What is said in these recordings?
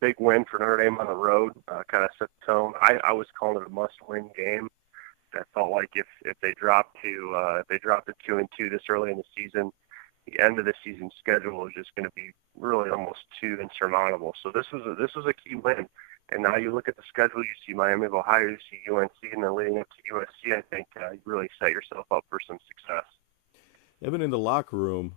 Big win for Notre Dame on the road, kind of set the tone. I was calling it a must-win game. I felt like if they dropped to 2-2 this early in the season, the end of the season schedule is just going to be really almost too insurmountable. So this was a key win. And now you look at the schedule, you see Miami of Ohio, you see UNC, and then leading up to USC, I think you really set yourself up for some success. Evan, in the locker room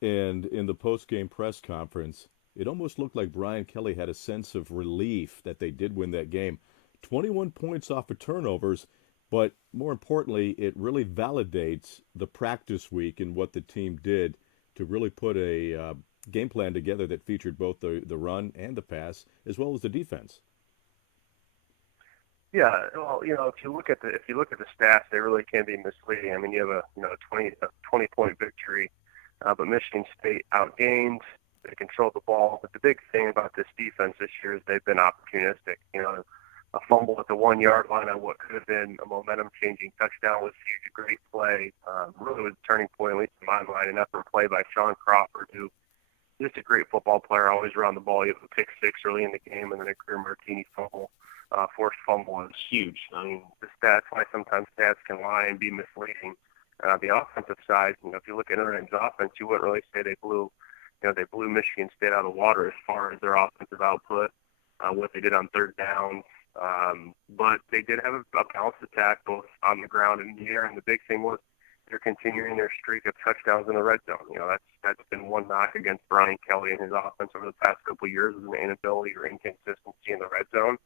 and in the post-game press conference, it almost looked like Brian Kelly had a sense of relief that they did win that game. 21 points off of turnovers, but more importantly, it really validates the practice week and what the team did to really put a game plan together that featured both the run and the pass, as well as the defense. Yeah, well, if you look at the stats, they really can be misleading. I mean, you have a 20 point victory, but Michigan State outgained. They controlled the ball, but the big thing about this defense this year is they've been opportunistic. A fumble at the 1 yard line on what could have been a momentum changing touchdown was huge. A great play, really was a turning point, at least in my mind. An effort play by Sean Crawford, who is just a great football player, always around the ball. You have a pick six early in the game, and then a career Martini fumble. Forced fumble is huge. I mean, the stats, why sometimes stats can lie and be misleading. The offensive side, if you look at Notre Dame's offense, you wouldn't really say they blew Michigan State out of the water as far as their offensive output, what they did on third downs. But they did have a balanced attack both on the ground and in the air. And the big thing was they're continuing their streak of touchdowns in the red zone. That's been one knock against Brian Kelly and his offense over the past couple of years, is an inability or inconsistency in the red zone.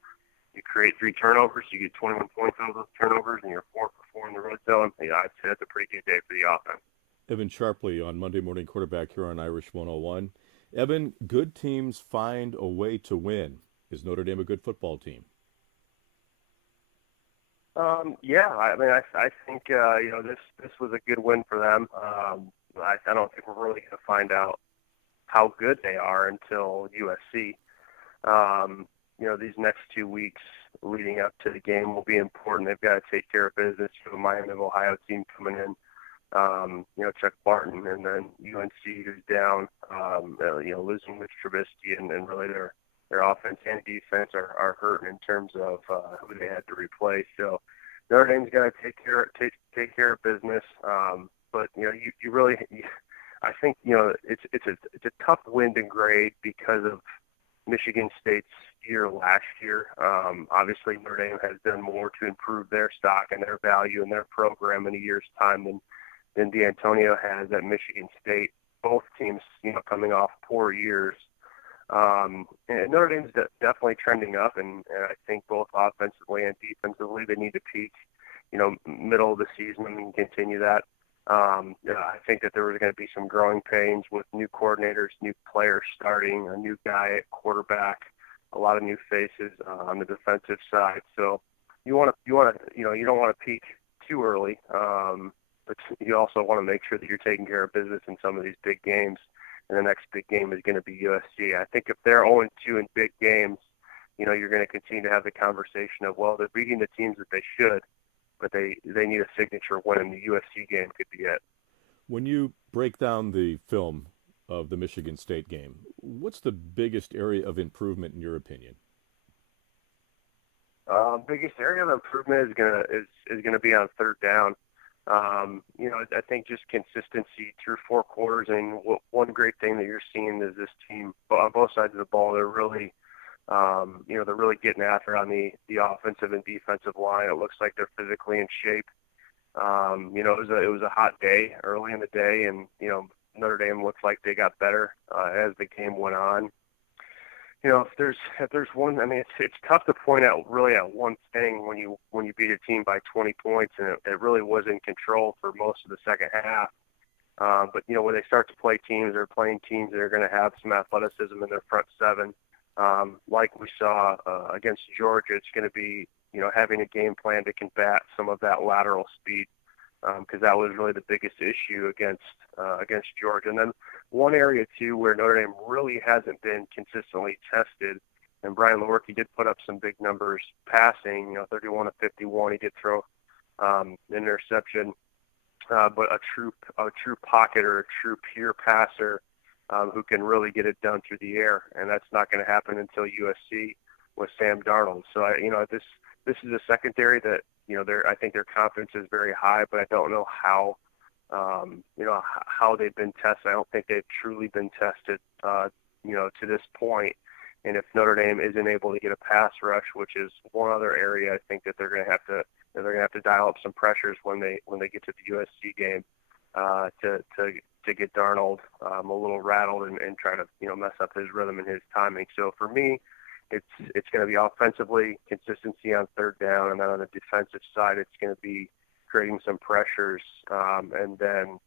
You create 3 turnovers, you get 21 points out of those turnovers, and you're 4 for 4 in the red zone. I'd say that's a pretty good day for the offense. Evan Sharpley on Monday Morning Quarterback here on Irish 101. Evan, good teams find a way to win. Is Notre Dame a good football team? Yeah, I mean, I think this was a good win for them. I don't think we're really going to find out how good they are until USC. These next 2 weeks leading up to the game will be important. They've got to take care of business for the Miami of Ohio team coming in. Chuck Barton, and then UNC who's down. Losing Mitch Trubisky and really their offense and defense are hurting in terms of who they had to replace. So Notre Dame's got to take care of business. But you really, I think it's a tough win to grade because of Michigan State's year last year. Obviously, Notre Dame has done more to improve their stock and their value and their program in a year's time than D'Antonio has at Michigan State. Both teams, coming off poor years. And Notre Dame's definitely trending up, and I think both offensively and defensively they need to peak, middle of the season and continue that. I think that there was going to be some growing pains with new coordinators, new players starting, a new guy at quarterback, a lot of new faces on the defensive side. So you don't want to peak too early, but you also want to make sure that you're taking care of business in some of these big games. And the next big game is going to be USC. I think if they're 0-2 in big games, you're going to continue to have the conversation of, well, they're beating the teams that they should, but they need a signature win, and the USC game could be it. When you break down the film of the Michigan State game, what's the biggest area of improvement in your opinion? Biggest area of improvement is gonna be on third down. I think just consistency through 4 quarters. And one great thing that you're seeing is this team on both sides of the ball. They're really getting after on the offensive and defensive line. It looks like they're physically in shape. It was a hot day early in the day, and Notre Dame looks like they got better as the game went on. If there's one, I mean, it's tough to point out really at one thing when you beat a team by 20 points, and it really was in control for most of the second half. But when they start to play teams, they're playing teams that are going to have some athleticism in their front seven. Like we saw against Georgia, it's going to be having a game plan to combat some of that lateral speed, because that was really the biggest issue against Georgia. And then one area too where Notre Dame really hasn't been consistently tested, and Brian Lewerke did put up some big numbers passing, 31 to 51. He did throw an interception, but a true pocket or a true pure passer who can really get it done through the air, and that's not going to happen until USC with Sam Darnold. So this is a secondary that I think their confidence is very high, but I don't know how how they've been tested. I don't think they've truly been tested to this point. And if Notre Dame isn't able to get a pass rush, which is one other area I think that they're going to have to dial up some pressures when they get to the USC game to get Darnold a little rattled and try to mess up his rhythm and his timing. So for me, it's going to be offensively consistency on third down, and then on the defensive side, it's going to be creating some pressures, and then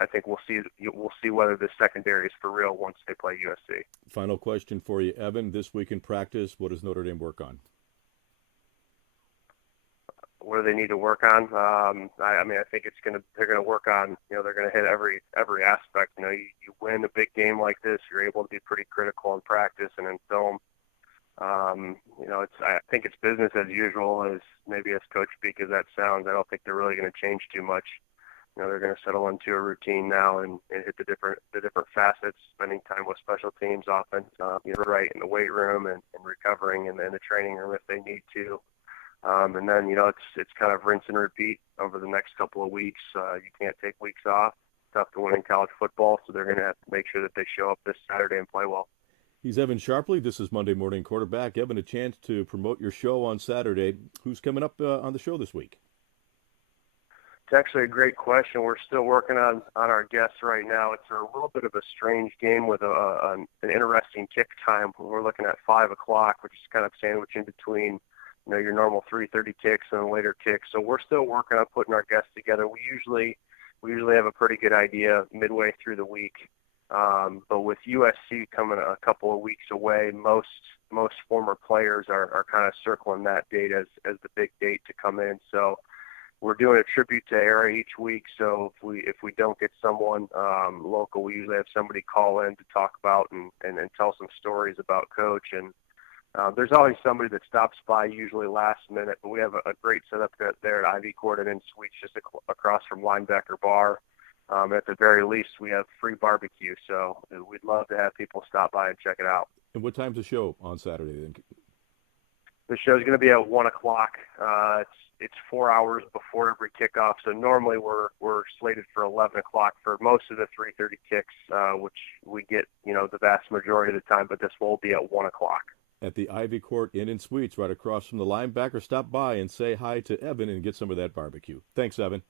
I think we'll see whether the secondary is for real once they play USC. Final question for you, Evan. This week in practice, what does Notre Dame work on? What do they need to work on? I think they're gonna work on, they're gonna hit every aspect. You win a big game like this, you're able to be pretty critical in practice and in film. I think it's business as usual, as maybe as coach speak as that sounds. I don't think they're really going to change too much. They're going to settle into a routine now and hit the different facets, spending time with special teams, offense, right in the weight room and recovering and in the training room if they need to. And then, it's kind of rinse and repeat over the next couple of weeks. You can't take weeks off. It's tough to win in college football, so they're going to have to make sure that they show up this Saturday and play well. He's Evan Sharpley. This is Monday Morning Quarterback. Evan, a chance to promote your show on Saturday. Who's coming up on the show this week? It's actually a great question. We're still working on our guests right now. It's a little bit of a strange game with an interesting kick time. We're looking at 5 o'clock, which is kind of sandwiched in between your normal 3:30 kicks and later kicks. So we're still working on putting our guests together. We usually have a pretty good idea midway through the week. But with USC coming a couple of weeks away, most former players are kind of circling that date as the big date to come in. So we're doing a tribute to Era each week. So if we don't get someone local, we usually have somebody call in to talk about and tell some stories about Coach. And there's always somebody that stops by, usually last minute. But we have a great setup there at Ivy Court and in Suites just across from Linebacker Bar. At the very least, we have free barbecue, so we'd love to have people stop by and check it out. And what time's the show on Saturday then? The show's going to be at 1 o'clock. It's 4 hours before every kickoff, so normally we're slated for 11 o'clock for most of the 3:30 kicks, which we get the vast majority of the time, but this will be at 1 o'clock. At the Ivy Court Inn and Suites right across from the Linebacker. Stop by and say hi to Evan and get some of that barbecue. Thanks, Evan.